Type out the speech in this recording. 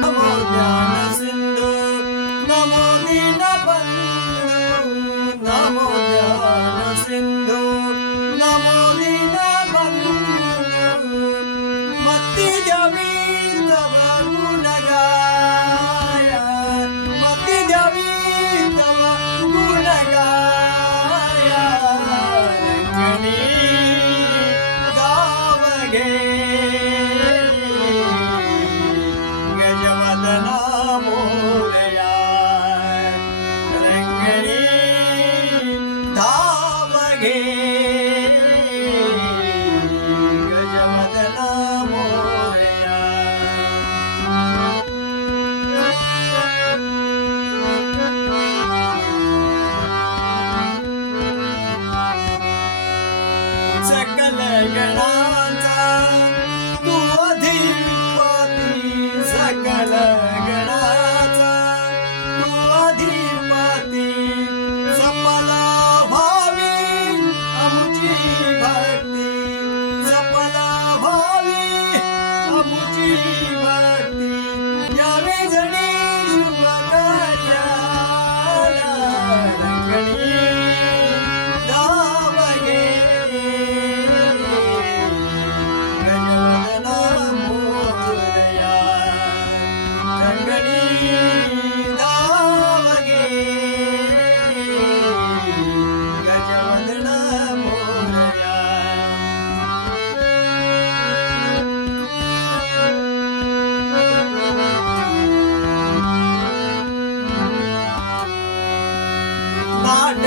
नमो ज्ञान सिंधू नमो दीनबंधू नमो ज्ञान सिंधू नमो दीनबंधू मती द्यावी तव गुण गाया मती द्यावी तव गुण गाया रंगणी गाव घे गजवदना मोरया रंगणी धाव घे गजवदना मोरया सकल गणांचा तू अधिपती सकल गणाचा तू अधिपती सपला भावी आमची भक्ती सपला भावी आमची भक्ती यावे जणी शुभ कार्याला रंगणी दाव घे गजवदना मोरया रंगणी दाव घे गजवदना मोरया नाट